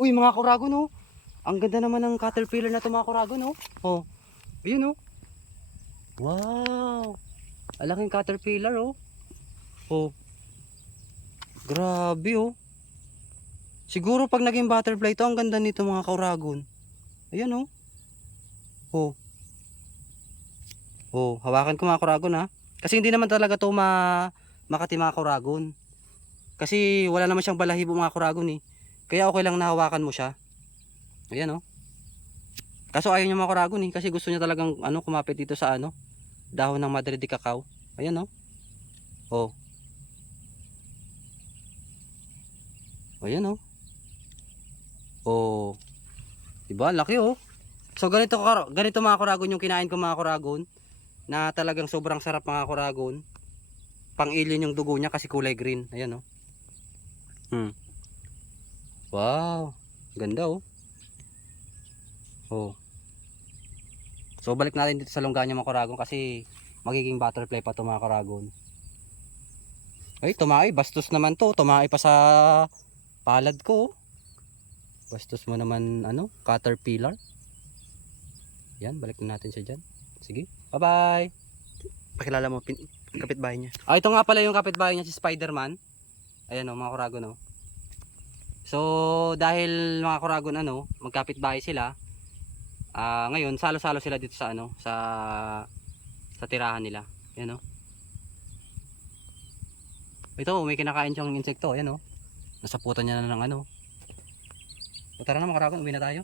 Uy, mga kuragon oh. Ang ganda naman ng caterpillar na to mga kuragon oh. Oh. Ayun oh. Wow. Alaking caterpillar oh. Oh. Grabe oh. Siguro pag naging butterfly to, ang ganda nito mga kuragon. Ayan oh. Oh. Oh, hawakan ko mga kuragon ha. Kasi hindi naman talaga to ma makati mga kuragon. Kasi wala naman siyang balahibo mga kuragon eh. Kaya okay lang nahawakan mo siya. Ayan oh. Kaso ayaw niya mga kuragon eh. Kasi gusto niya talagang ano, kumapit dito sa ano, dahon ng Madre de Cacao. Ayan oh. Oh. Ayan oh. Oh. Diba? Laki oh. So ganito, ganito mga kuragon yung kinain ko mga kuragon. Na talagang sobrang sarap mga kuragon. Pang alien yung dugo niya kasi kulay green. Ayan oh. Hmm. Wow. Ganda oh. Oh. So balik natin dito sa longganyo mga kuragon kasi magiging butterfly pa to mga kuragon. Ay, tumaay. Bastos naman to. Tumaay pa sa palad ko. oh. Bastos mo naman, ano, caterpillar. Yan, balik na natin siya dyan. Sige, bye-bye. Pakilala mo, pin, kapitbahay niya. Ah, ito nga pala yung kapitbahay niya si Spider-Man. Ayan o, mga kuragon o. So, dahil mga kuragon ano, magkapitbahay sila, ah ngayon, salo-salo sila dito sa ano, sa sa tirahan nila. Ayan o. Ito, may kinakain siyang insekto. Ayan o. Nasaputan niya na ng ano. O tara na mga kuragon, uwi na tayo.